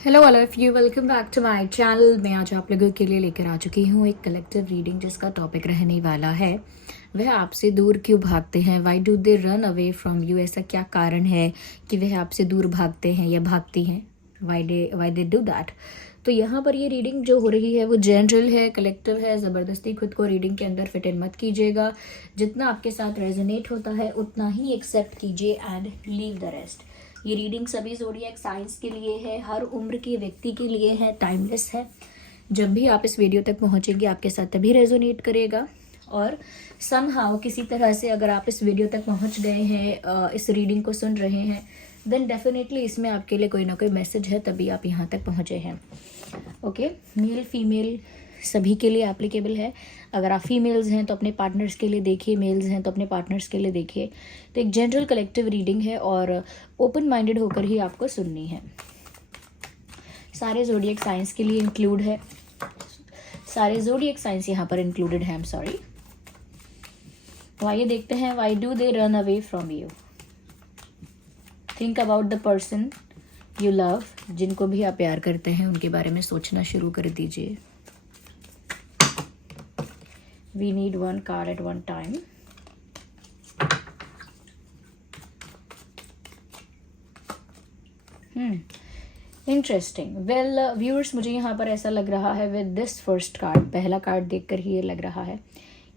Hello all of you, welcome back to my channel. मैं आज आप लोगों के लिए लेकर आ चुकी हूँ एक कलेक्टिव रीडिंग जिसका टॉपिक रहने वाला है वह आपसे दूर क्यों भागते हैं। Why do they run away from you. ऐसा क्या कारण है कि वह आपसे दूर भागते हैं या भागती हैं। Why they do that. तो यहाँ पर ये रीडिंग जो हो रही है वो जनरल है, कलेक्टिव है। ज़बरदस्ती खुद को रीडिंग के अंदर फिट इन मत कीजिएगा। जितना आपके साथ रेजोनेट होता है उतना ही एक्सेप्ट कीजिए एंड लीव द रेस्ट। ये रीडिंग सभी ज़ोडिएक साइंस के लिए है, हर उम्र के व्यक्ति के लिए है, टाइमलेस है। जब भी आप इस वीडियो तक पहुंचेंगे आपके साथ तभी रेजोनेट करेगा। और समहाउ किसी तरह से अगर आप इस वीडियो तक पहुंच गए हैं, इस रीडिंग को सुन रहे हैं, देन डेफिनेटली इसमें आपके लिए कोई ना कोई मैसेज है, तभी आप यहाँ तक पहुँचे हैं। ओके, मेल फीमेल सभी के लिए एप्लीकेबल है। अगर आप फीमेल्स हैं तो अपने पार्टनर्स के लिए देखिए, मेल्स हैं तो अपने पार्टनर्स के लिए देखिए। तो एक जनरल कलेक्टिव रीडिंग है और ओपन माइंडेड होकर ही आपको सुननी है। सारे ज़ोडिएक साइंस के लिए इंक्लूड है, सारे ज़ोडिएक साइंस यहाँ पर इंक्लूडेड है। I am sorry. तो आइए देखते हैं, why do they run away from you. Think about the person you love. जिनको भी आप प्यार करते हैं उनके बारे में सोचना शुरू कर दीजिए। We need one card at one time. Interesting. Well viewers, मुझे यहाँ पर ऐसा लग रहा है विद दिस फर्स्ट कार्ड, पहला कार्ड देखकर ही ये लग रहा है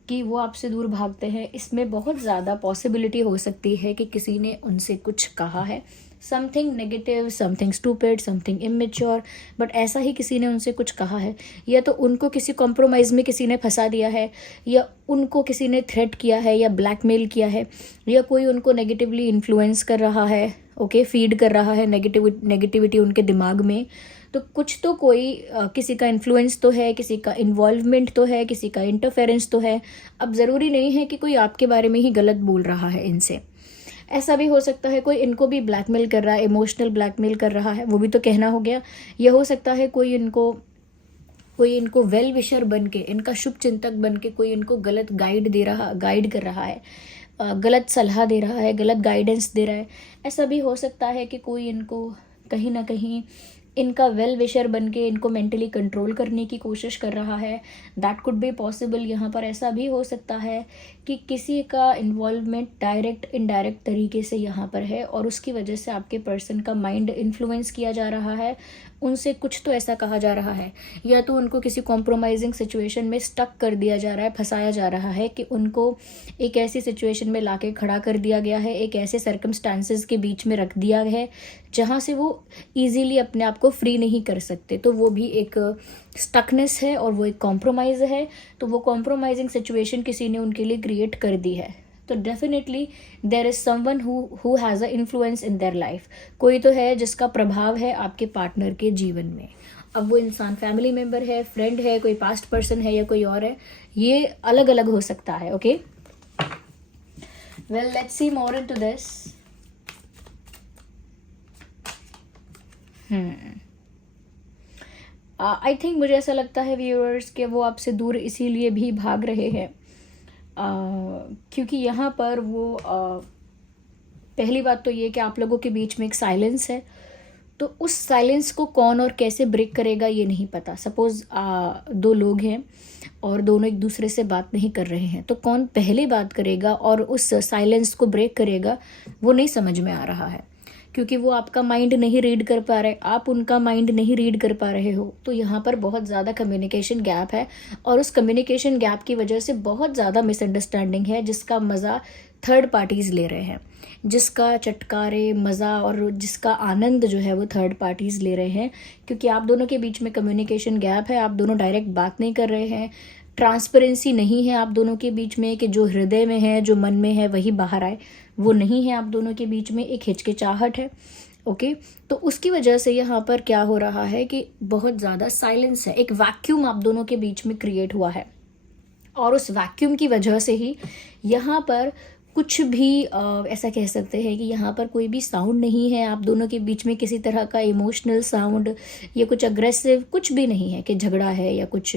कि वो आपसे दूर भागते हैं। इसमें बहुत ज़्यादा पॉसिबिलिटी हो सकती है कि किसी ने उनसे कुछ कहा है, something negative, something stupid, something immature, but ऐसा ही किसी ने उनसे कुछ कहा है। या तो उनको किसी कॉम्प्रोमाइज़ में किसी ने फंसा दिया है, या उनको किसी ने थ्रेट किया है या ब्लैकमेल किया है, या कोई उनको नेगेटिवली इन्फ्लुएंस कर रहा है, ओके, फीड कर रहा है नेगेटिविटी उनके दिमाग में। तो कुछ तो कोई किसी का इन्फ्लुएंस तो है, किसी का इन्वॉल्वमेंट तो है, किसी का इंटरफेरेंस तो है। अब ज़रूरी नहीं है कि कोई आपके बारे में ही गलत बोल रहा है इनसे। ऐसा भी हो सकता है कोई इनको भी ब्लैकमेल कर रहा है, इमोशनल ब्लैकमेल कर रहा है, वो भी तो कहना हो गया। यह हो सकता है कोई इनको वेल विशर बन के, इनका शुभ चिंतक बन के कोई इनको गलत गाइड कर रहा है, गलत सलाह दे रहा है, गलत गाइडेंस दे रहा है। ऐसा भी हो सकता है कि कोई इनको कहीं ना कहीं इनका वेल विशर बन के इनको मेंटली कंट्रोल करने की कोशिश कर रहा है। That could be possible. यहाँ पर ऐसा भी हो सकता है कि किसी का इन्वॉल्वमेंट डायरेक्ट इनडायरेक्ट तरीके से यहाँ पर है और उसकी वजह से आपके पर्सन का माइंड इन्फ्लुएंस किया जा रहा है। उनसे कुछ तो ऐसा कहा जा रहा है, या तो उनको किसी कॉम्प्रोमाइजिंग सिचुएशन में स्टक कर दिया जा रहा है, फंसाया जा रहा है कि उनको एक ऐसी सिचुएशन में लाके खड़ा कर दिया गया है, एक ऐसे सर्कमस्टांसेस के बीच में रख दिया है जहाँ से वो इजीली अपने आप को फ्री नहीं कर सकते। तो वो भी एक स्टकनेस है और वो एक कॉम्प्रोमाइज़ है। तो वो कॉम्प्रोमाइजिंग सिचुएशन किसी ने उनके लिए क्रिएट कर दी है। तो definitely there is someone who has a influence in their life. कोई तो है जिसका प्रभाव है आपके पार्टनर के जीवन में। अब वो इंसान फैमिली मेम्बर है, फ्रेंड है, कोई पास्ट पर्सन है या कोई और है, ये अलग अलग हो सकता है। Okay, well let's see more into this. I think मुझे ऐसा लगता है व्यूअर्स कि वो आपसे दूर इसीलिए भी भाग रहे हैं क्योंकि यहाँ पर वो पहली बात तो ये कि आप लोगों के बीच में एक साइलेंस है। तो उस साइलेंस को कौन और कैसे ब्रेक करेगा ये नहीं पता। सपोज़ दो लोग हैं और दोनों एक दूसरे से बात नहीं कर रहे हैं, तो कौन पहले बात करेगा और उस साइलेंस को ब्रेक करेगा वो नहीं समझ में आ रहा है, क्योंकि वो आपका माइंड नहीं रीड कर पा रहे, आप उनका माइंड नहीं रीड कर पा रहे हो। तो यहाँ पर बहुत ज़्यादा कम्युनिकेशन गैप है और उस कम्युनिकेशन गैप की वजह से बहुत ज़्यादा मिसअंडरस्टैंडिंग है, जिसका मज़ा थर्ड पार्टीज़ ले रहे हैं, जिसका चटकारे मज़ा और जिसका आनंद जो है वो थर्ड पार्टीज़ ले रहे हैं। क्योंकि आप दोनों के बीच में कम्युनिकेशन गैप है, आप दोनों डायरेक्ट बात नहीं कर रहे हैं, ट्रांसपेरेंसी नहीं है आप दोनों के बीच में कि जो हृदय में है, जो मन में है वही बाहर आए, वो नहीं है आप दोनों के बीच में। एक हिचकिचाहट है। ओके, तो उसकी वजह से यहाँ पर क्या हो रहा है कि बहुत ज़्यादा साइलेंस है, एक वैक्यूम आप दोनों के बीच में क्रिएट हुआ है और उस वैक्यूम की वजह से ही यहाँ पर कुछ भी ऐसा कह सकते हैं कि यहाँ पर कोई भी साउंड नहीं है आप दोनों के बीच में, किसी तरह का इमोशनल साउंड या कुछ अग्रेसिव कुछ भी नहीं है कि झगड़ा है या कुछ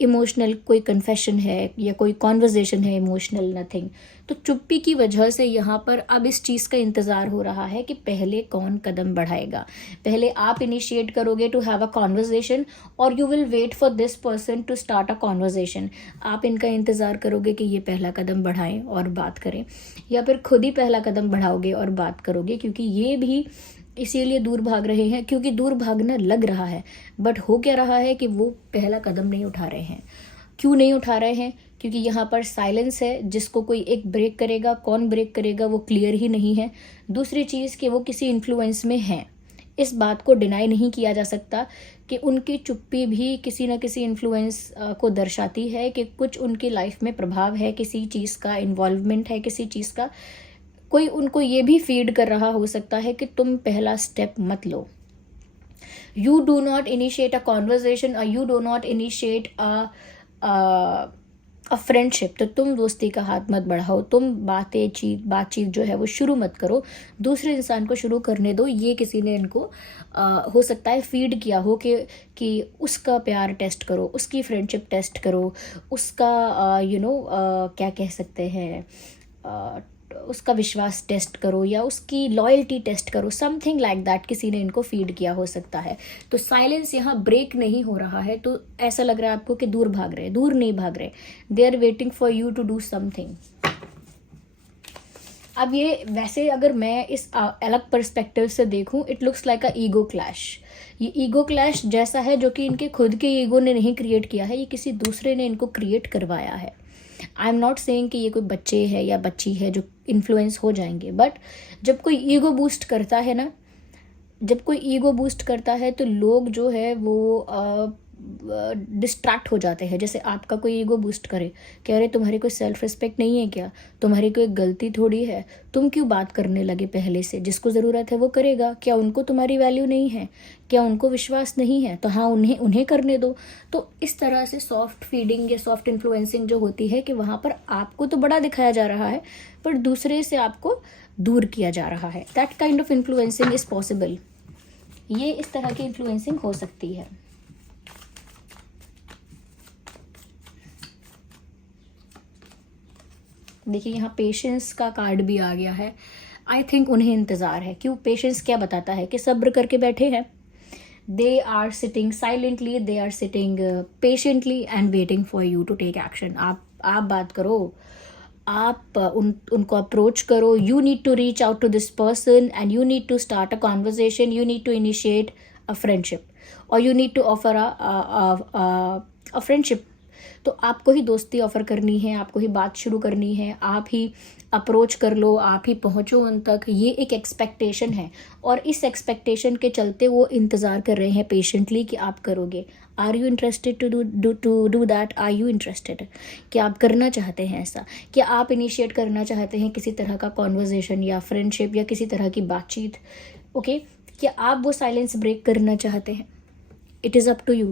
इमोशनल कोई कन्फेशन है या कोई कॉन्वर्जेशन है इमोशनल, नथिंग। तो चुप्पी की वजह से यहाँ पर अब इस चीज़ का इंतज़ार हो रहा है कि पहले कौन कदम बढ़ाएगा। पहले आप इनिशिएट करोगे टू हैव अ कॉन्वर्जेशन, और you will wait for this person to start a conversation. आप इनका इंतज़ार करोगे कि ये पहला कदम बढ़ाएं और बात करें, या फिर खुद ही पहला कदम बढ़ाओगे और बात करोगे, क्योंकि ये भी इसीलिए दूर भाग रहे हैं क्योंकि दूर भागना लग रहा है, बट हो क्या रहा है कि वो पहला कदम नहीं उठा रहे हैं। क्यों नहीं उठा रहे हैं? क्योंकि यहाँ पर साइलेंस है, जिसको कोई एक ब्रेक करेगा, कौन ब्रेक करेगा वो क्लियर ही नहीं है। दूसरी चीज़ कि वो किसी इन्फ्लुएंस में हैं, इस बात को डिनाई नहीं किया जा सकता कि उनकी चुप्पी भी किसी न किसी इन्फ्लुएंस को दर्शाती है कि कुछ उनकी लाइफ में प्रभाव है, किसी चीज़ का इन्वॉल्वमेंट है, किसी चीज़ का कोई उनको ये भी फीड कर रहा हो सकता है कि तुम पहला स्टेप मत लो। You do not initiate a conversation, और you do not initiate a friendship. तो तुम दोस्ती का हाथ मत बढ़ाओ, तुम बातचीत जो है वो शुरू मत करो, दूसरे इंसान को शुरू करने दो। ये किसी ने इनको हो सकता है फीड किया हो कि उसका प्यार टेस्ट करो, उसकी फ्रेंडशिप टेस्ट करो, उसका क्या कह सकते हैं, उसका विश्वास टेस्ट करो या उसकी लॉयल्टी टेस्ट करो, समथिंग लाइक दैट किसी ने इनको फीड किया हो सकता है। तो साइलेंस यहाँ ब्रेक नहीं हो रहा है, तो ऐसा लग रहा है आपको कि दूर भाग रहे, दूर नहीं भाग रहे, they are waiting for you to do something. अब ये वैसे अगर मैं इस अलग पर्सपेक्टिव से देखूं, it looks like a ego clash. ये ईगो क्लैश जैसा है जो कि इनके खुद के ईगो ने नहीं क्रिएट किया है, ये किसी दूसरे ने इनको क्रिएट करवाया है। आई एम नॉट सेइंग कि ये कोई बच्चे है या बच्ची है जो इन्फ्लुएंस हो जाएंगे, बट जब कोई ईगो बूस्ट करता है ना, जब कोई ईगो बूस्ट करता है तो लोग जो है वो डिस्ट्रैक्ट हो जाते हैं। जैसे आपका कोई ईगो बूस्ट करे, कह रहे तुम्हारी कोई सेल्फ रिस्पेक्ट नहीं है क्या, तुम्हारी कोई गलती थोड़ी है, तुम क्यों बात करने लगे पहले से, जिसको ज़रूरत है वो करेगा, क्या उनको तुम्हारी वैल्यू नहीं है, क्या उनको विश्वास नहीं है, तो हाँ उन्हें करने दो। तो इस तरह से सॉफ्ट फीडिंग या सॉफ्ट इन्फ्लुएंसिंग जो होती है कि वहाँ पर आपको तो बड़ा दिखाया जा रहा है पर दूसरे से आपको दूर किया जा रहा है। That kind of influencing is possible. ये इस तरह की इन्फ्लुएंसिंग हो सकती है। देखिए यहाँ पेशेंस का कार्ड भी आ गया है। आई थिंक उन्हें इंतज़ार है। क्यों? पेशेंस क्या बताता है कि सब्र करके बैठे हैं। They are sitting silently, they are sitting patiently and waiting for you to take action. आप बात करो, आप उनको अप्रोच करो। You need to reach out to this person and you need to start a conversation, you need to initiate a friendship, और you need to offer a friendship. तो आपको ही दोस्ती ऑफर करनी है, आपको ही बात शुरू करनी है, आप ही अप्रोच कर लो, आप ही पहुंचो उन तक। ये एक एक्सपेक्टेशन है, और इस एक्सपेक्टेशन के चलते वो इंतज़ार कर रहे हैं पेशेंटली कि आप करोगे। Are you interested to do that? Are you interested? क्या आप करना चाहते हैं ऐसा? क्या आप इनिशिएट करना चाहते हैं किसी तरह का कॉन्वर्जेशन या फ्रेंडशिप या किसी तरह की बातचीत? ओके, क्या आप वो साइलेंस ब्रेक करना चाहते हैं? It is up to you,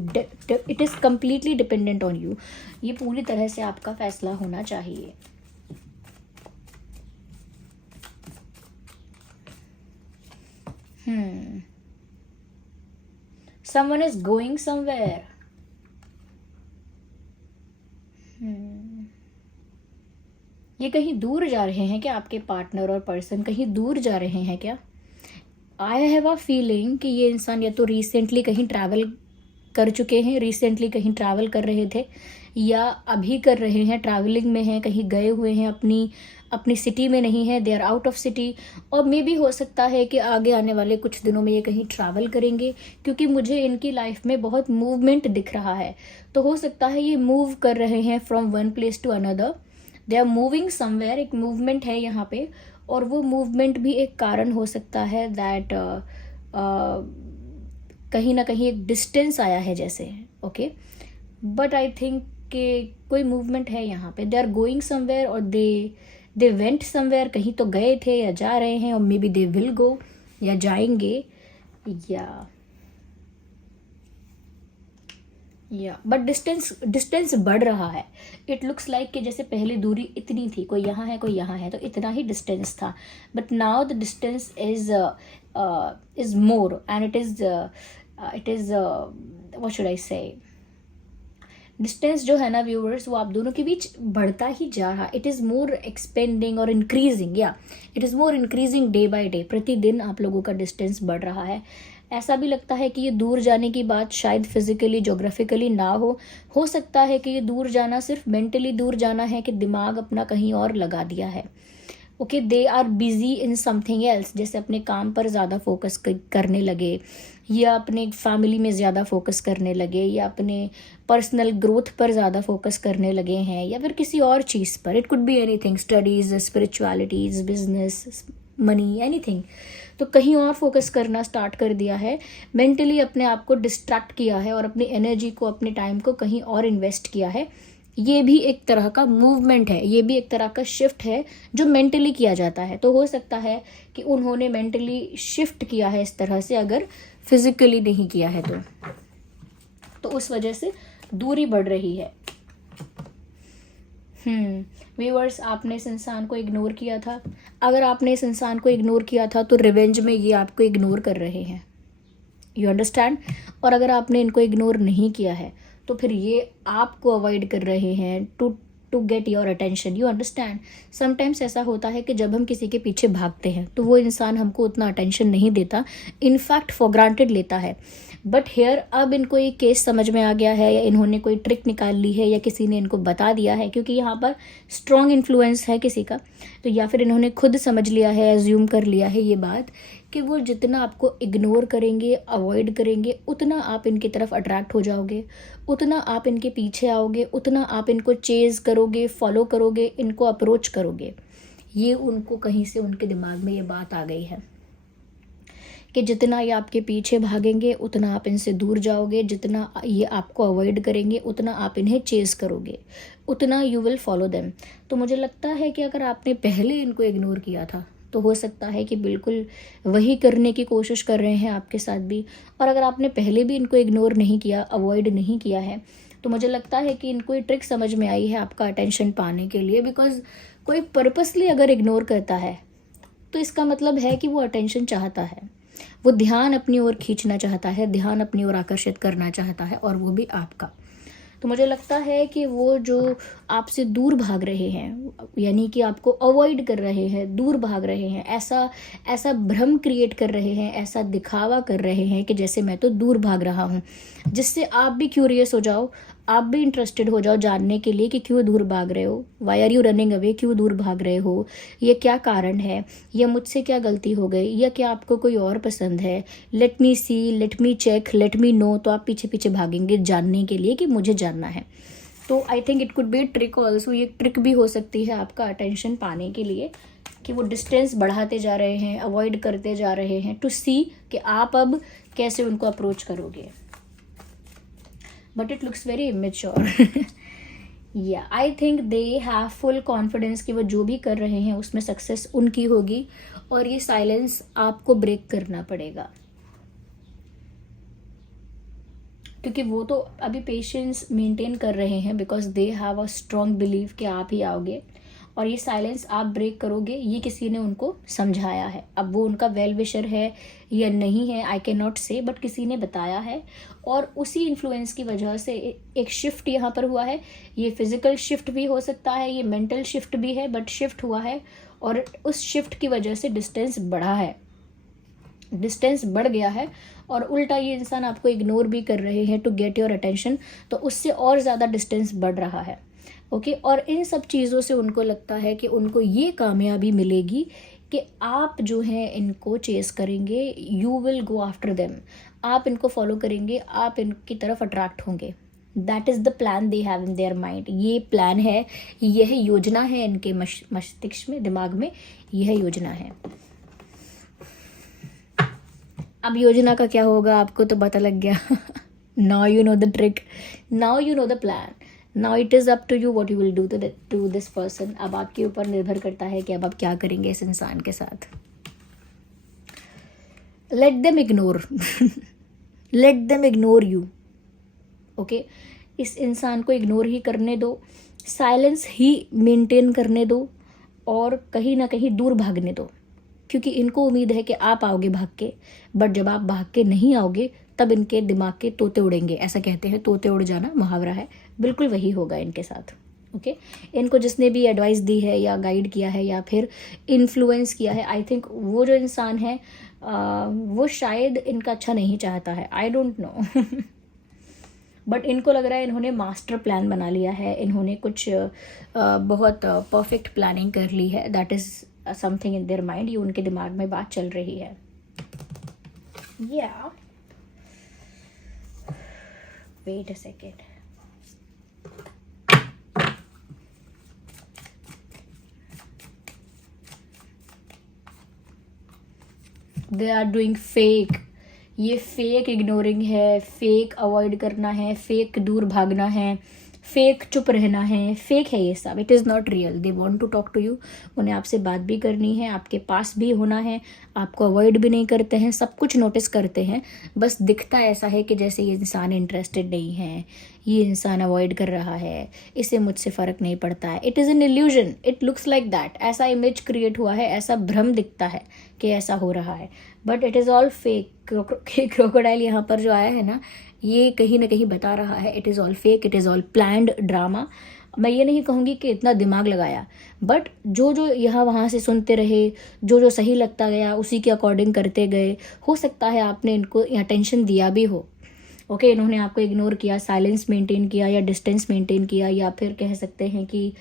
it is completely dependent on you. ये पूरी तरह से आपका फैसला होना चाहिए। Someone is going somewhere. ये कहीं दूर जा रहे हैं क्या? आपके पार्टनर और पर्सन कहीं दूर जा रहे हैं क्या? आई हैव अ फीलिंग कि ये इंसान या तो रिसेंटली कहीं ट्रैवल कर चुके हैं, रिसेंटली कहीं ट्रैवल कर रहे थे, या अभी कर रहे हैं, ट्रैवलिंग में हैं, कहीं गए हुए हैं, अपनी सिटी में नहीं है, they are out of city. और मे भी हो सकता है कि आगे आने वाले कुछ दिनों में ये कहीं ट्रैवल करेंगे, क्योंकि मुझे इनकी लाइफ में बहुत मूवमेंट दिख रहा है। तो हो सकता है ये मूव कर रहे हैं from one place to another, they are moving somewhere. एक मूवमेंट है यहाँ पे, और वो मूवमेंट भी एक कारण हो सकता है दैट कहीं ना कहीं एक डिस्टेंस आया है जैसे। ओके, बट आई थिंक कि कोई मूवमेंट है यहाँ पे। दे आर गोइंग समवेयर, और दे वेंट समवेयर, कहीं तो गए थे या जा रहे हैं, और may be they will go या जाएंगे, या बट डिस्टेंस बढ़ रहा है। इट लुक्स लाइक कि जैसे पहले दूरी इतनी थी, कोई यहाँ है कोई यहाँ है, तो इतना ही डिस्टेंस था, but now the distance is more, and it is what should I से, डिस्टेंस जो है ना व्यूअर्स, वो आप दोनों के बीच बढ़ता ही जा रहा, इट इज़ मोर एक्सपेंडिंग और इंक्रीजिंग, या it is more increasing day by day. प्रतिदिन आप लोगों का डिस्टेंस बढ़ रहा है। ऐसा भी लगता है कि ये दूर जाने की बात शायद फिजिकली जोग्राफिकली ना हो सकता है कि ये दूर जाना सिर्फ मेंटली दूर जाना है, कि दिमाग अपना कहीं और लगा दिया है। Okay, they are busy in something else, जैसे अपने काम पर ज़्यादा फोकस करने लगे, या अपने फैमिली में ज़्यादा फोकस करने लगे, या अपने पर्सनल ग्रोथ पर ज़्यादा फोकस करने लगे हैं, या फिर किसी और चीज़ पर। It could be anything, studies, spiritualities, business, money, anything. तो कहीं और फोकस करना स्टार्ट कर दिया है, मेंटली अपने आप को डिस्ट्रैक्ट किया है और अपनी एनर्जी को, अपने टाइम को कहीं और इन्वेस्ट किया है। ये भी एक तरह का मूवमेंट है, ये भी एक तरह का शिफ्ट है जो मेंटली किया जाता है। तो हो सकता है कि उन्होंने मेंटली शिफ्ट किया है इस तरह से, अगर फिजिकली नहीं किया है तो उस वजह से दूरी बढ़ रही है। व्यूअर्स, आपने इस इंसान को इग्नोर किया था। अगर आपने इस इंसान को इग्नोर किया था तो रिवेंज में ये आपको इग्नोर कर रहे हैं, यू अंडरस्टैंड। और अगर आपने इनको इग्नोर नहीं किया है तो फिर ये आपको अवॉइड कर रहे हैं to get your attention, you understand. Sometimes ऐसा होता है कि जब हम किसी के पीछे भागते हैं तो वो इंसान हमको उतना अटेंशन नहीं देता, इनफैक्ट फॉर ग्रांटेड लेता है। बट हेयर अब इनको ये केस समझ में आ गया है, या इन्होंने कोई ट्रिक निकाल ली है, या किसी ने इनको बता दिया है, क्योंकि यहाँ पर स्ट्रॉन्ग इन्फ्लुएंस है किसी का। तो या फिर इन्होंने खुद समझ लिया है, एज्यूम कर लिया है ये बात, कि वो जितना आपको इग्नोर करेंगे, अवॉइड करेंगे, उतना आप इनकी तरफ अट्रैक्ट हो जाओगे, उतना आप इनके पीछे आओगे, उतना आप इनको चेज़ करोगे, फॉलो करोगे, इनको अप्रोच करोगे। ये उनको कहीं से उनके दिमाग में ये बात आ गई है कि जितना ये आपके पीछे भागेंगे उतना आप इनसे दूर जाओगे, जितना ये आपको अवॉइड करेंगे उतना आप इन्हें चेज़ करोगे, उतना यू विल फॉलो देम। तो मुझे लगता है कि अगर आपने पहले इनको इग्नोर किया था तो हो सकता है कि बिल्कुल वही करने की कोशिश कर रहे हैं आपके साथ भी। और अगर आपने पहले भी इनको इग्नोर नहीं किया, अवॉइड नहीं किया है, तो मुझे लगता है कि इनको ये ट्रिक समझ में आई है आपका अटेंशन पाने के लिए। बिकॉज कोई पर्पसली अगर इग्नोर करता है तो इसका मतलब है कि वो अटेंशन चाहता है, वो ध्यान अपनी ओर खींचना चाहता है, ध्यान अपनी ओर आकर्षित करना चाहता है, और वो भी आपका। तो मुझे लगता है कि वो जो आपसे दूर भाग रहे हैं, यानी कि आपको अवॉइड कर रहे हैं, दूर भाग रहे हैं, ऐसा भ्रम क्रिएट कर रहे हैं, ऐसा दिखावा कर रहे हैं कि जैसे मैं तो दूर भाग रहा हूँ, जिससे आप भी क्यूरियस हो जाओ, आप भी इंटरेस्टेड हो जाओ जानने के लिए कि क्यों दूर भाग रहे हो, why are you running away, क्यों दूर भाग रहे हो, ये क्या कारण है, या मुझसे क्या गलती हो गई, या क्या आपको कोई और पसंद है, let me see, let me check, let me know. तो आप पीछे पीछे भागेंगे जानने के लिए कि मुझे जानना है। तो I think it could B trick also, ये ट्रिक भी हो सकती है आपका अटेंशन पाने के लिए, कि वो डिस्टेंस बढ़ाते जा रहे हैं, अवॉइड करते जा रहे हैं, टू सी कि आप अब कैसे उनको अप्रोच करोगे। But it looks very immature. या I think they have full confidence कि वो जो भी कर रहे हैं उसमें सक्सेस उनकी होगी, और ये साइलेंस आपको ब्रेक करना पड़ेगा, क्योंकि वो तो अभी पेशेंस मेंटेन कर रहे हैं, because they have a strong believe कि आप ही आओगे, और ये साइलेंस आप ब्रेक करोगे, ये किसी ने उनको समझाया है। अब वो उनका वेल विशर है या नहीं है, आई कैन नॉट से, बट किसी ने बताया है, और उसी इन्फ्लुएंस की वजह से एक शिफ्ट यहाँ पर हुआ है। ये फिजिकल शिफ्ट भी हो सकता है, ये मेंटल शिफ्ट भी है, बट शिफ्ट हुआ है, और उस शिफ्ट की वजह से डिस्टेंस बढ़ा है, डिस्टेंस बढ़ गया है, और उल्टा ये इंसान आपको इग्नोर भी कर रहे हैं टू गेट योर अटेंशन, तो उससे और ज़्यादा डिस्टेंस बढ़ रहा है। ओके, और इन सब चीज़ों से उनको लगता है कि उनको ये कामयाबी मिलेगी कि आप जो हैं इनको चेस करेंगे, you will go after them, आप इनको फॉलो करेंगे, आप इनकी तरफ अट्रैक्ट होंगे। That is the plan they have in their mind. ये प्लान है, यह योजना है इनके मस्तिष्क में, दिमाग में यह योजना है। अब योजना का क्या होगा आपको तो पता लग गया। Now you know the trick, now you know the plan, now it is up to you what you will do to this person. अब आपके ऊपर निर्भर करता है कि अब आप क्या करेंगे इस इंसान के साथ। Let them ignore, let them ignore you. Okay, इस इंसान को इग्नोर ही करने दो, साइलेंस ही मेंटेन करने दो, और कहीं ना कहीं दूर भागने दो, क्योंकि इनको उम्मीद है कि आप आओगे भाग के, बट जब आप भाग के नहीं आओगे तब इनके दिमाग के तोते उड़ेंगे, ऐसा कहते हैं, तोते उड़ जाना मुहावरा है, बिल्कुल वही होगा इनके साथ। ओके इनको जिसने भी एडवाइस दी है या गाइड किया है या फिर इन्फ्लुएंस किया है, आई थिंक वो जो इंसान है वो शायद इनका अच्छा नहीं चाहता है, आई डोंट नो बट इनको लग रहा है इन्होंने मास्टर प्लान बना लिया है, इन्होंने कुछ बहुत परफेक्ट प्लानिंग कर ली है, that is something in their mind, ये उनके दिमाग में बात चल रही है। या wait a second, they are doing fake, ये फेक इग्नोरिंग है, फेक अवॉइड करना है, फेक दूर भागना है, फेक चुप रहना है, फेक है ये सब, it is not real. They want to talk to you, उन्हें आपसे बात भी करनी है, आपके पास भी होना है, आपको अवॉइड भी नहीं करते हैं, सब कुछ नोटिस करते हैं, बस दिखता ऐसा है कि जैसे ये इंसान इंटरेस्टेड नहीं है, ये इंसान अवॉइड कर रहा है, इसे मुझसे फ़र्क नहीं पड़ता है। It is an illusion, it looks like that, ऐसा इमेज क्रिएट हुआ है, ऐसा भ्रम दिखता है कि ऐसा हो रहा है, but it is all fake. Crocodile यहाँ पर जो आया है ना, ये कहीं ना कहीं बता रहा है it is all fake, it is all planned drama. मैं ये नहीं कहूँगी कि इतना दिमाग लगाया, बट जो जो यहाँ वहाँ से सुनते रहे, जो जो सही लगता गया उसी के अकॉर्डिंग करते गए, हो सकता है आपने इनको अटेंशन दिया भी हो। ओके इन्होंने आपको इग्नोर किया, साइलेंस मेंटेन किया या डिस्टेंस मेंटेन किया, या फिर कह सकते हैं कि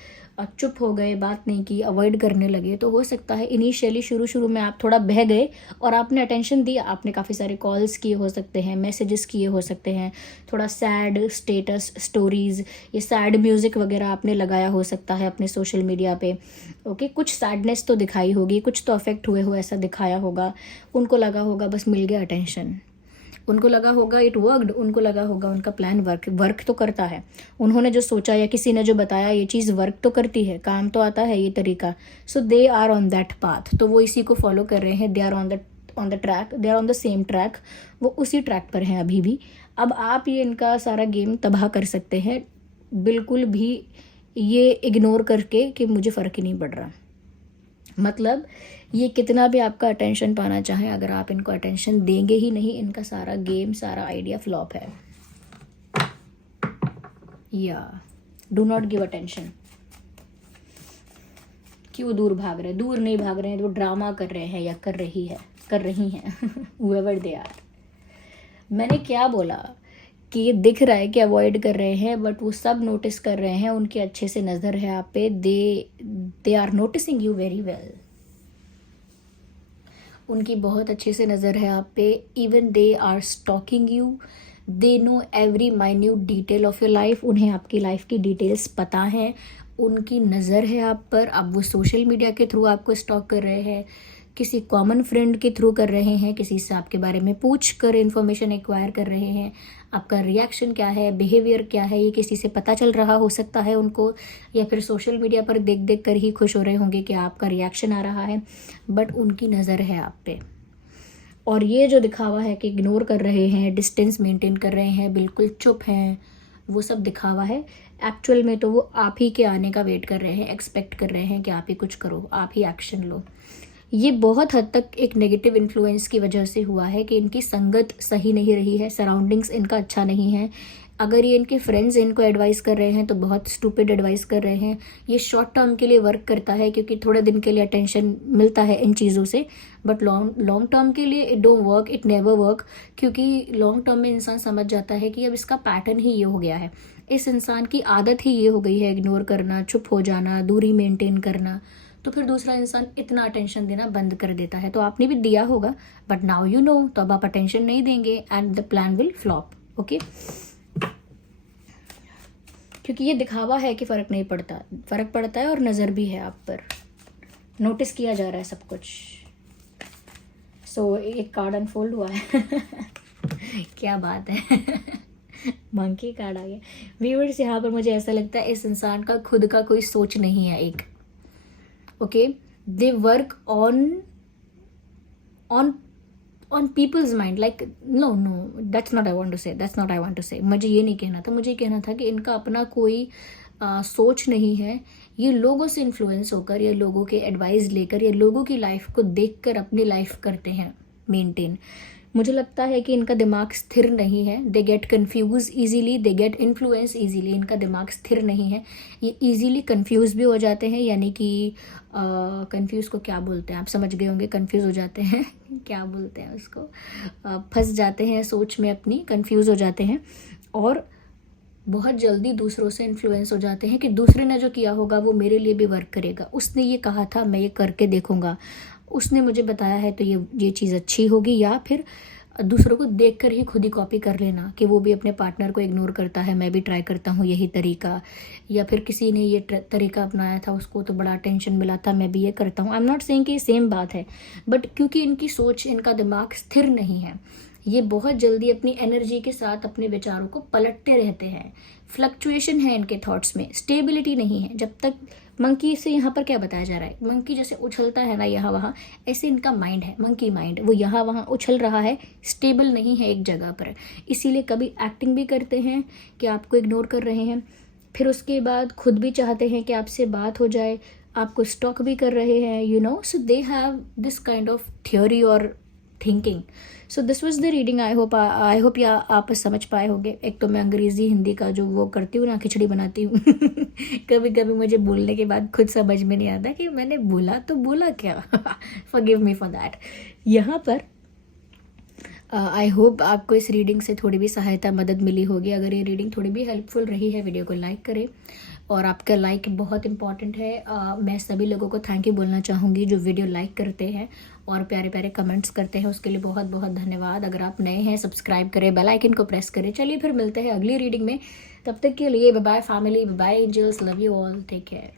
चुप हो गए, बात नहीं की, अवॉइड करने लगे, तो हो सकता है इनिशियली शुरू में आप थोड़ा बह गए और आपने अटेंशन दिया, आपने काफ़ी सारे कॉल्स किए हो सकते हैं, मैसेजेस किए हो सकते हैं, थोड़ा सैड स्टेटस स्टोरीज़, ये सैड म्यूज़िक वगैरह आपने लगाया हो सकता है अपने सोशल मीडिया पे। ओके कुछ सैडनेस तो दिखाई होगी, कुछ तो अफेक्ट हुए हो ऐसा दिखाया होगा, उनको लगा होगा बस मिल गया अटेंशन, उनको लगा होगा इट वर्कड, उनको लगा होगा उनका प्लान वर्क तो करता है, उन्होंने जो सोचा या किसी ने जो बताया ये चीज़ वर्क तो करती है, काम तो आता है ये तरीका, so they are on that path, तो वो इसी को फॉलो कर रहे हैं, they are on the track, they are on the same track, वो उसी ट्रैक पर हैं अभी भी। अब आप ये इनका सारा गेम तबाह कर सकते हैं, बिल्कुल भी ये इग्नोर करके कि मुझे फ़र्क ही नहीं पड़ रहा, मतलब ये कितना भी आपका अटेंशन पाना चाहें, अगर आप इनको अटेंशन देंगे ही नहीं, इनका सारा गेम सारा आइडिया फ्लॉप है। या डू नॉट गिव अटेंशन। क्यों दूर भाग रहे हैं? दूर नहीं भाग रहे हैं, तो ड्रामा कर रहे हैं या कर रही हैं whoever they are। मैंने क्या बोला कि ये दिख रहा है कि अवॉइड कर रहे हैं, बट वो सब नोटिस कर रहे हैं, उनकी अच्छे से नज़र है आप पे, they are noticing you very well, उनकी बहुत अच्छे से नज़र है आप पे, even they are stalking you, they know every minute detail of your life, उन्हें आपकी लाइफ की डिटेल्स पता है, उनकी नज़र है आप पर। अब वो सोशल मीडिया के थ्रू आपको स्टॉक कर रहे हैं, किसी कॉमन फ्रेंड के थ्रू कर रहे हैं, किसी से आपके बारे में पूछ कर इन्फॉर्मेशन एक्वायर कर रहे हैं, आपका रिएक्शन क्या है, बिहेवियर क्या है, ये किसी से पता चल रहा हो सकता है उनको, या फिर सोशल मीडिया पर देख देख कर ही खुश हो रहे होंगे कि आपका रिएक्शन आ रहा है, बट उनकी नज़र है आप पे। और ये जो दिखावा है कि इग्नोर कर रहे हैं, डिस्टेंस मेंटेन कर रहे हैं, बिल्कुल चुप हैं, वो सब दिखावा है। एक्चुअल में तो वो आप ही के आने का वेट कर रहे हैं, एक्सपेक्ट कर रहे हैं कि आप ही कुछ करो, आप ही एक्शन लो। ये बहुत हद तक एक नेगेटिव इन्फ्लुएंस की वजह से हुआ है कि इनकी संगत सही नहीं रही है, सराउंडिंग्स इनका अच्छा नहीं है। अगर ये इनके फ्रेंड्स इनको एडवाइस कर रहे हैं तो बहुत स्टूपिड एडवाइस कर रहे हैं। ये शॉर्ट टर्म के लिए वर्क करता है क्योंकि थोड़े दिन के लिए अटेंशन मिलता है इन चीज़ों से, बट लॉन्ग टर्म के लिए it don't work, it never work, क्योंकि लॉन्ग टर्म में इंसान समझ जाता है कि अब इसका पैटर्न ही ये हो गया है, इस इंसान की आदत ही ये हो गई है इग्नोर करना, चुप हो जाना, दूरी मेंटेन करना, तो फिर दूसरा इंसान इतना अटेंशन देना बंद कर देता है। तो आपने भी दिया होगा, बट नाउ यू नो, तो अब आप अटेंशन नहीं देंगे and the plan will flop. Okay, क्योंकि ये दिखावा है कि फ़र्क नहीं पड़ता, फ़र्क पड़ता है और नज़र भी है आप पर, नोटिस किया जा रहा है सब कुछ। सो एक कार्ड अनफोल्ड हुआ है क्या बात है मंकी कार्ड आ गया। व्यूअर्स, यहाँ पर मुझे ऐसा लगता है इस इंसान का खुद का कोई सोच नहीं है एक। Okay, they work on people's mind, like no, that's not I want to say। मुझे ये नहीं कहना था, मुझे कहना था कि इनका अपना कोई सोच नहीं है। ये लोगों से इन्फ्लुएंस होकर, ये लोगों के एडवाइस लेकर, ये लोगों की लाइफ को देखकर अपनी लाइफ करते हैं मेंटेन। मुझे लगता है कि इनका दिमाग स्थिर नहीं है, they get confuse easily, they get influence easily, इनका दिमाग स्थिर नहीं है, ये ईजीली कन्फ्यूज भी हो जाते हैं, यानी कि कन्फ्यूज़ को क्या बोलते हैं आप समझ गए होंगे, कन्फ्यूज़ हो जाते हैं क्या बोलते हैं उसको, फंस जाते हैं सोच में अपनी, कन्फ्यूज़ हो जाते हैं और बहुत जल्दी दूसरों से इन्फ्लुएंस हो जाते हैं कि दूसरे ने जो किया होगा वो मेरे लिए भी वर्क करेगा, उसने ये कहा था मैं ये करके देखूंगा, उसने मुझे बताया है तो ये चीज़ अच्छी होगी, या फिर दूसरों को देखकर ही खुद ही कॉपी कर लेना कि वो भी अपने पार्टनर को इग्नोर करता है, मैं भी ट्राई करता हूँ यही तरीका, या फिर किसी ने ये तरीका अपनाया था उसको तो बड़ा टेंशन मिला था, मैं भी ये करता हूँ। आई एम नॉट सेइंग कि सेम बात है, बट क्योंकि इनकी सोच, इनका दिमाग स्थिर नहीं है, ये बहुत जल्दी अपनी एनर्जी के साथ अपने विचारों को पलटते रहते हैं, फ्लक्चुएशन है इनके थॉट्स में, स्टेबिलिटी नहीं है। जब तक मंकी से यहाँ पर क्या बताया जा रहा है, मंकी जैसे उछलता है ना यहाँ वहाँ, ऐसे इनका माइंड है, मंकी माइंड, वो यहाँ वहाँ उछल रहा है, स्टेबल नहीं है एक जगह पर। इसीलिए कभी एक्टिंग भी करते हैं कि आपको इग्नोर कर रहे हैं, फिर उसके बाद खुद भी चाहते हैं कि आपसे बात हो जाए, आपको स्टॉक भी कर रहे हैं, you know, so they have this kind of theory और thinking. So this was the reading. I hope या आप समझ पाए होंगे। एक तो मैं अंग्रेज़ी हिंदी का जो वो करती हूँ ना, खिचड़ी बनाती हूँ कभी कभी मुझे बोलने के बाद खुद समझ में नहीं आता कि मैंने बोला तो बोला क्या फॉरगिव मी फॉर दैट। यहाँ पर आई होप आपको इस रीडिंग से थोड़ी भी सहायता मदद मिली होगी। अगर ये रीडिंग थोड़ी भी हेल्पफुल रही है, वीडियो को लाइक करें, और आपका लाइक बहुत इंपॉर्टेंट है। मैं सभी लोगों को थैंक यू बोलना चाहूँगी जो वीडियो लाइक करते हैं और प्यारे प्यारे कमेंट्स करते हैं, उसके लिए बहुत बहुत धन्यवाद। अगर आप नए हैं सब्सक्राइब करें, बेल आइकन को प्रेस करें। चलिए फिर मिलते हैं अगली रीडिंग में, तब तक के लिए bye bye family, bye bye angels, love you all, take care.